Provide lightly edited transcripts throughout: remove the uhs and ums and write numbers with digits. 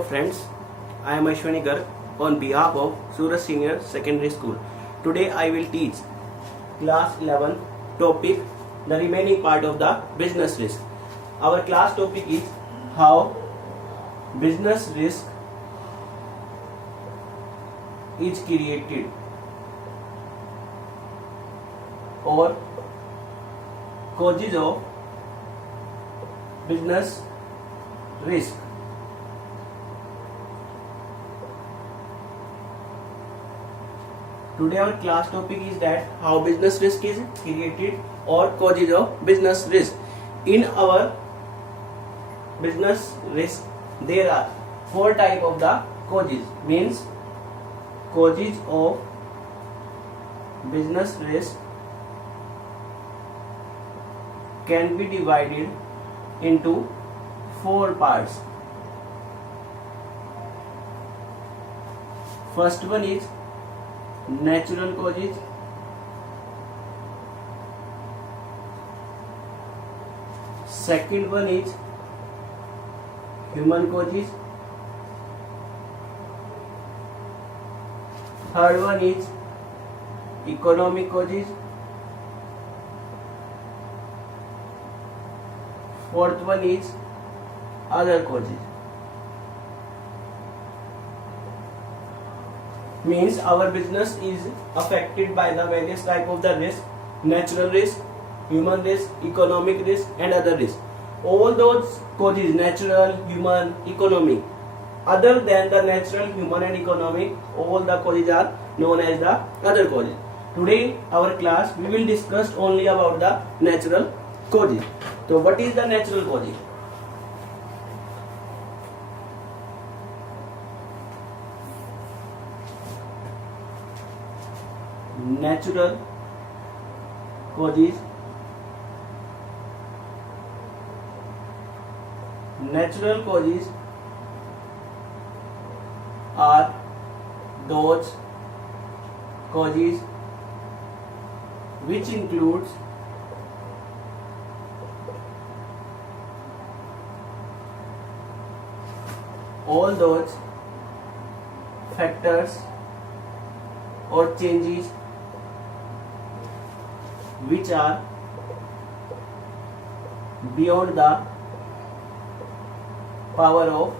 Hello friends, I am Ashwani Garg on behalf of Surat Senior Secondary School. Today I will teach class 11 topic, the remaining part of the business risk. Our class topic is how business risk is created or causes of business risk. Today our class topic is that how business risk is created or causes of business risk. In our business risk there are four type of the causes, means causes of business risk can be divided into four parts. First one is natural causes, second one is human causes, third one is economic causes, fourth one is other causes. Means our business is affected by the various type of the risk: natural risk, human risk, economic risk and other risk. All those causes, natural, human, economic, other than the natural, human and economic, all the causes are known as the other causes. Today our class we will discuss only about the natural causes. So what is the natural causes? Natural causes are those causes which includes all those factors or changes which are beyond the power of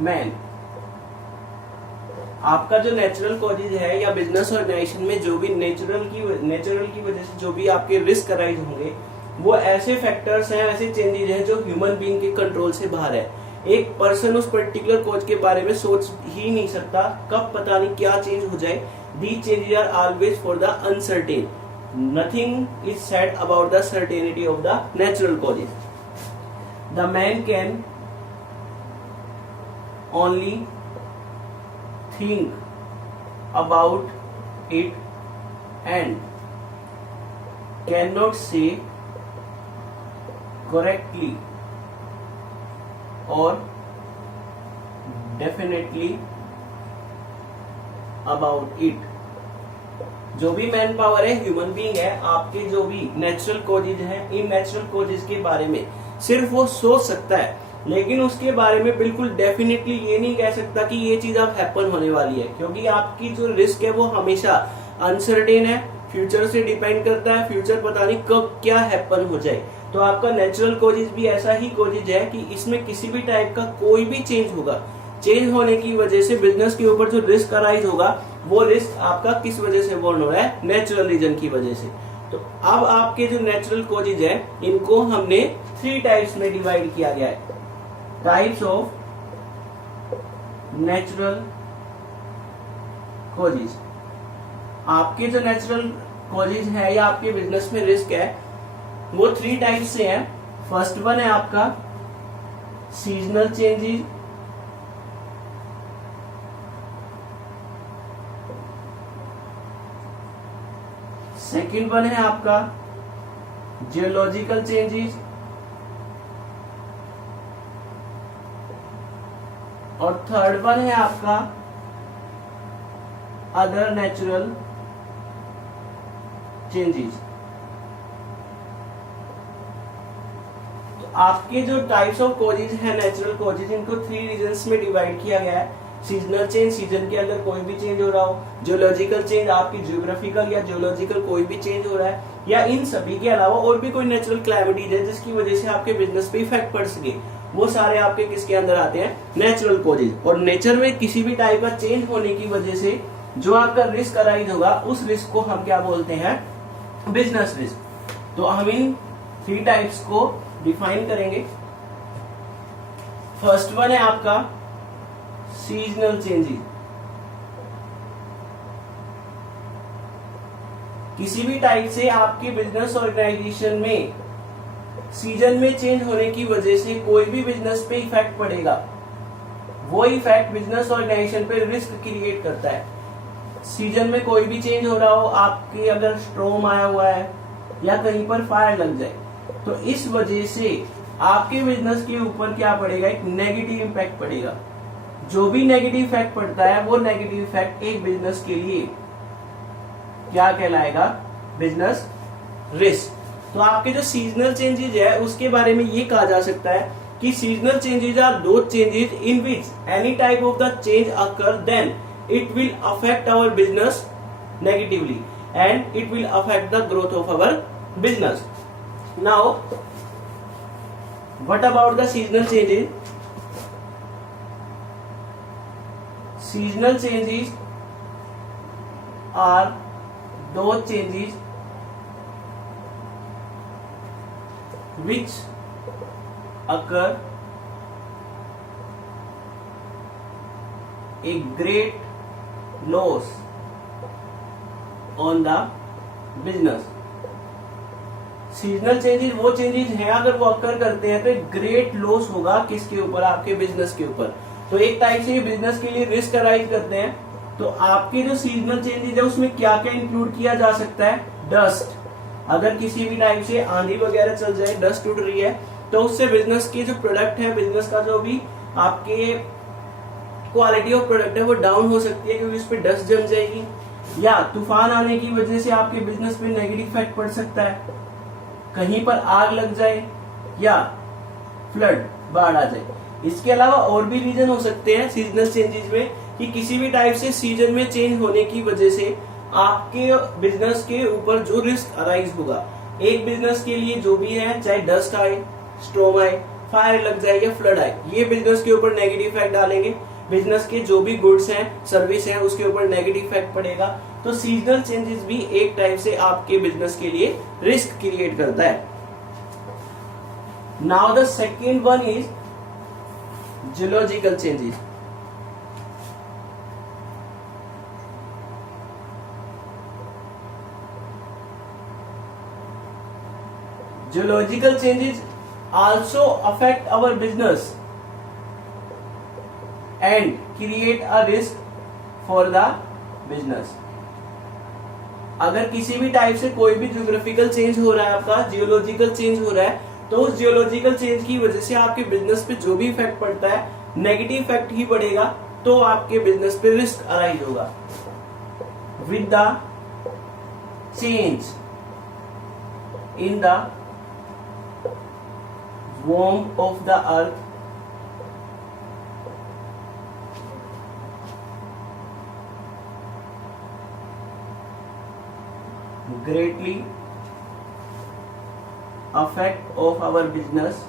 man. आपका जो natural causes है या business organisation में जो भी natural की वजह से जो भी आपके रिस्क अराइज होंगे वो ऐसे फैक्टर्स हैं, ऐसे चेंजेस हैं जो ह्यूमन बीइंग के कंट्रोल से बाहर है. एक पर्सन उस पर्टिकुलर कॉज के बारे में सोच ही नहीं सकता, कब पता नहीं क्या चेंज हो जाए. These changes are always for the uncertain. Nothing is said about the certainty of the natural causes. The man can only think about it and cannot say correctly or definitely about it. जो भी man power है, human being है, आपके जो भी natural causes हैं, in natural causes के बारे में सिर्फ वो सोच सकता है, लेकिन उसके बारे में बिल्कुल डेफिनेटली ये नहीं कह सकता कि ये चीज अब हैपन होने वाली है, क्योंकि आपकी जो रिस्क है वो हमेशा अनसर्टेन है, फ्यूचर से डिपेंड करता है. फ्यूचर पता नहीं कब क्या हैपन हो जाए. तो आपका नेचुरल कॉजेज भी ऐसा ही कॉजेज है कि इसमें किसी भी टाइप का कोई भी चेंज होगा, चेंज होने की वजह से बिजनेस के ऊपर जो रिस्क अराइज होगा वो रिस्क आपका किस वजह से बॉर्न हो रहा है? नेचुरल रीजन की वजह से. तो अब आपके जो नेचुरल कॉजेज है इनको हमने थ्री टाइप्स में डिवाइड किया गया है. Types of natural causes. आपके जो नेचुरल कॉजेज है या आपके बिजनेस में रिस्क है वो थ्री टाइप्स से है. फर्स्ट वन है आपका सीजनल चेंजेस, सेकेंड वन है आपका जियोलॉजिकल चेंजेस और थर्ड वन है आपका अदर नेचुरल चेंजेस. तो आपके जो टाइप्स ऑफ कॉजेज है नेचुरल कॉजेज, इनको 3 रीजन्स में डिवाइड किया गया है। सीजनल चेंज, सीजन के अंदर कोई भी चेंज हो रहा हो, जियोलॉजिकल चेंज, आपकी जियोग्राफिकल या जियोलॉजिकल कोई भी चेंज हो रहा है, या इन सभी के अलावा और भी कोई नेचुरल क्लैमिटीज है जिसकी वजह से आपके बिजनेस पे इफेक्ट पड़ सके, वो सारे आपके किसके अंदर आते हैं, नेचुरल कॉजेज। और नेचर में किसी भी टाइप का चेंज होने की वजह से जो आपका रिस्क अराइज होगा, उस रिस्क को हम क्या बोलते हैं, बिजनेस रिस्क। तो हम इन 3 टाइप्स को डिफाइन करेंगे। फर्स्ट वन है आपका सीजनल चेंजेस। किसी भी टाइप से आपके बिजनेस ऑर्गेनाइजेशन में सीजन में चेंज होने की वजह से कोई भी बिजनेस पे इफेक्ट पड़ेगा, वो इफेक्ट बिजनेस ऑर्गेनाइजेशन पे रिस्क क्रिएट करता है। सीजन में कोई भी चेंज हो रहा हो, आपके अगर स्टॉर्म आया हुआ है या कहीं पर फायर लग जाए, तो इस वजह से आपके बिजनेस के ऊपर क्या पड़ेगा, एक नेगेटिव इम्पैक्ट पड़ेगा। जो भी नेगेटिव इफेक्ट पड़ता है, वो नेगेटिव इफेक्ट एक बिजनेस के लिए क्या कहलाएगा, बिजनेस रिस्क। तो आपके जो सीजनल चेंजेस है उसके बारे में ये कहा जा सकता है कि seasonal changes are those changes in which any type of the change occur, then it will affect our business negatively and it will affect the growth of our business. Now what about the seasonal changes? Seasonal changes are those changes which occur a great loss on the business. Seasonal changes वो changes हैं, अगर वो अकर करते हैं तो great loss होगा किसके ऊपर, आपके बिजनेस के ऊपर। तो एक टाइप से ये बिजनेस के लिए रिस्क अराइज करते हैं। तो आपके जो सीजनल चेंजेस है उसमें क्या क्या इंक्लूड किया जा सकता है, डस्ट। अगर किसी भी टाइप से आंधी वगैरह चल जाए, डस्ट उड़ रही है, तो उससे बिजनेस के जो प्रोडक्ट है, बिजनेस का जो भी आपके क्वालिटी ऑफ प्रोडक्ट है वो डाउन हो सकती है, क्योंकि उस पर डस्ट जम जाएगी। या तूफान आने की वजह से आपके बिजनेस पे नेगेटिव इफेक्ट पड़ सकता है, कहीं पर आग लग जाए या फ्लड, बाढ़ आ जाए। इसके अलावा और भी रीजन हो सकते हैं सीजनल चेंजेस में, कि किसी भी टाइप से सीजन में चेंज होने की वजह से आपके बिजनेस के ऊपर जो रिस्क अराइज होगा, एक बिजनेस के लिए जो भी है, चाहे डस्ट आए, स्टॉर्म आए, फायर लग जाए या फ्लड आए, ये बिजनेस के ऊपर नेगेटिव इफेक्ट डालेंगे। बिजनेस के जो भी गुड्स हैं, सर्विस हैं, उसके ऊपर नेगेटिव इफेक्ट पड़ेगा। तो सीजनल चेंजेस भी एक टाइप से आपके बिजनेस के लिए रिस्क क्रिएट करता है। Now the second one is geological changes. Geological changes also affect our business and create a risk for the business. अगर किसी भी टाइप से कोई भी ज्योग्राफिकल चेंज हो रहा है, आपका जियोलॉजिकल चेंज हो रहा है, तो उस जियोलॉजिकल चेंज की वजह से आपके बिजनेस पे जो भी इफेक्ट पड़ता है, नेगेटिव इफेक्ट ही पड़ेगा, तो आपके बिजनेस पे रिस्क अराइज होगा। With the change in the warmth of the earth, greatly affect of our business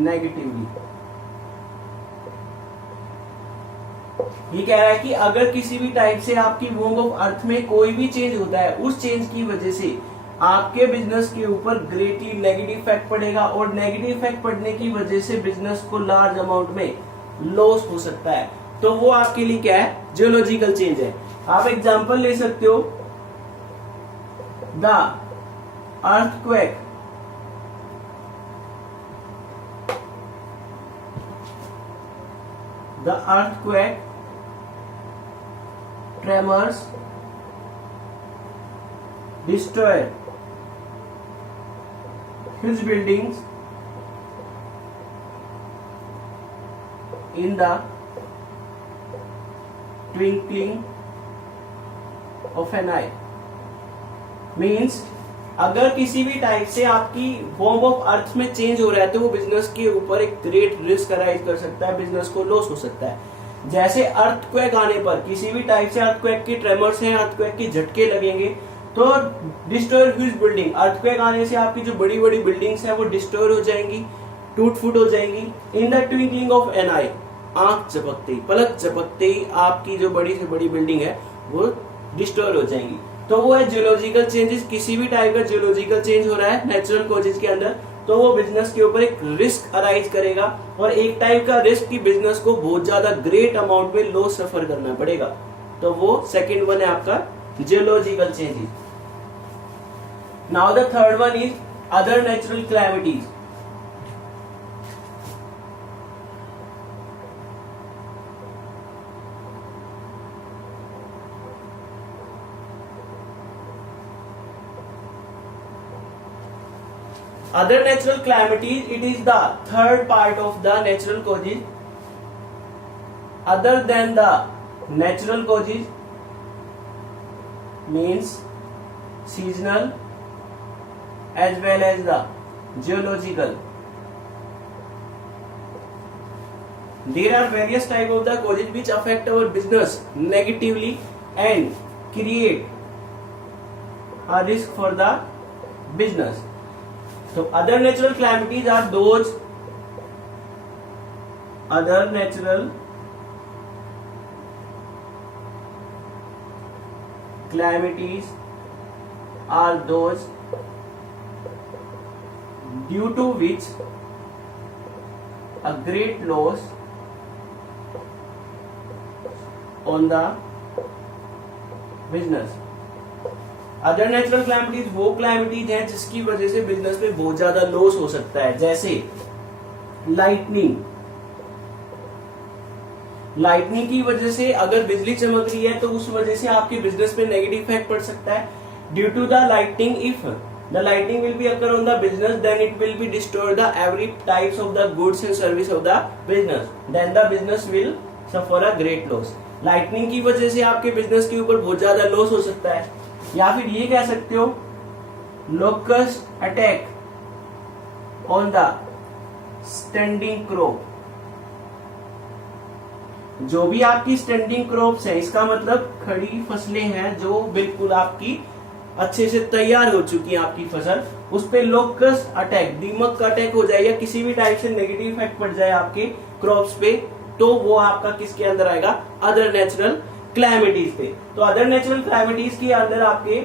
negatively। ये कह रहा है कि अगर किसी भी टाइप से आपकी वॉर्म ऑफ अर्थ में कोई भी चेंज होता है, उस चेंज की वजह से आपके बिजनेस के ऊपर ग्रेटली नेगेटिव इफेक्ट पड़ेगा, और नेगेटिव इफेक्ट पड़ने की वजह से बिजनेस को लार्ज अमाउंट में लॉस हो सकता है। तो वो आपके लिए क्या है, जियोलॉजिकल चेंज है। आप एग्जांपल ले सकते हो, the earthquake, the earthquake, tremors, destroyed huge buildings in the twinkling of an eye। Means अगर किसी भी टाइप से आपकी फॉर्म ऑफ अर्थ में चेंज हो रहा है तो वो बिजनेस के ऊपर एक ग्रेट रिस्क अराइज कर सकता है, बिजनेस को लॉस हो सकता है। जैसे अर्थक्वेक आने पर, किसी भी टाइप से अर्थक्वेक की ट्रेमर्स हैं, अर्थक्वेक की झटके लगेंगे तो डिस्ट्रॉय ह्यूज बिल्डिंग, अर्थक्वेक आने से आपकी जो बड़ी बड़ी बिल्डिंग्स हैं वो डिस्ट्रॉय हो जाएंगी, टूट फूट हो जाएंगी। In the twinkling of an eye, आंख झपकते ही, पलक झपकते ही आपकी जो बड़ी से बड़ी बिल्डिंग है वो डिस्ट्रॉय हो जाएंगी। तो वो है जियोलॉजिकल चेंजेस। किसी भी टाइप का जियोलॉजिकल चेंज हो रहा है नेचुरल कॉजेज के अंदर तो वो बिजनेस के ऊपर एक रिस्क अराइज करेगा, और एक टाइप का रिस्क की बिजनेस को बहुत ज्यादा ग्रेट अमाउंट में लॉस सफर करना पड़ेगा। तो वो सेकंड वन है आपका geological changes. Now the third one is other natural calamities. Other natural calamities, it is the third part of the natural causes. Other than the natural causes means seasonal as well as the geological. There are various type of the causes which affect our business negatively and create a risk for the business. So other natural calamities are those, other natural calamities are those due to which a great loss on the business. Other natural calamities वो calamities हैं जिसकी वजह से business में बहुत ज्यादा loss हो सकता है, जैसे लाइटनिंग। लाइटनिंग की वजह से अगर बिजली चमक रही है तो उस वजह से आपके बिजनेस पे नेगेटिव इफेक्ट पड़ सकता है। Due to the lightning, if the lightning will be occur on the business then it will be destroy the every types of the goods and service of the business, then the business will suffer a great loss. Lightning की वजह से आपके business के ऊपर बहुत ज्यादा loss हो सकता है। या फिर ये कह सकते हो locust attack on the standing crop. जो भी आपकी स्टैंडिंग क्रॉप्स है, इसका मतलब खड़ी फसलें हैं जो बिल्कुल आपकी अच्छे से तैयार हो चुकी है आपकी फसल, उस पे लोकस्ट अटैक, दीमक का अटैक हो जाए या किसी भी टाइप से नेगेटिव इफेक्ट पड़ जाए आपके क्रॉप्स पे, तो वो आपका किसके अंदर आएगा? अदर नेचुरल क्लैमिटीज पे। तो अदर नेचुरल क्लैमिटीज के अंदर आपके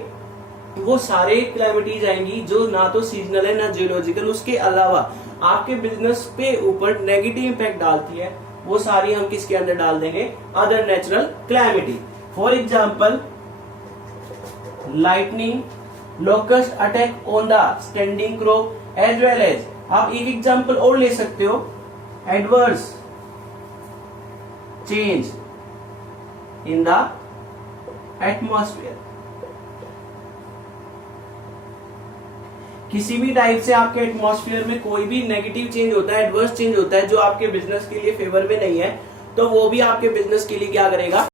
वो सारे क्लैमिटीज आएंगी जो ना तो सीजनल है ना जियोलॉजिकल, उसके अलावा आपके बिजनेस पे ऊपर नेगेटिव इंपैक्ट डालती है, वो सारी हम किसके अंदर डाल देंगे? Other natural calamity. For example lightning, locust attack on the standing crop, as well as आप एक एग्जाम्पल और ले सकते हो, adverse change in the atmosphere। किसी भी टाइप से आपके एटमॉस्फेयर में कोई भी नेगेटिव चेंज होता है, एडवर्स चेंज होता है जो आपके बिजनेस के लिए फेवर में नहीं है, तो वो भी आपके बिजनेस के लिए क्या करेगा?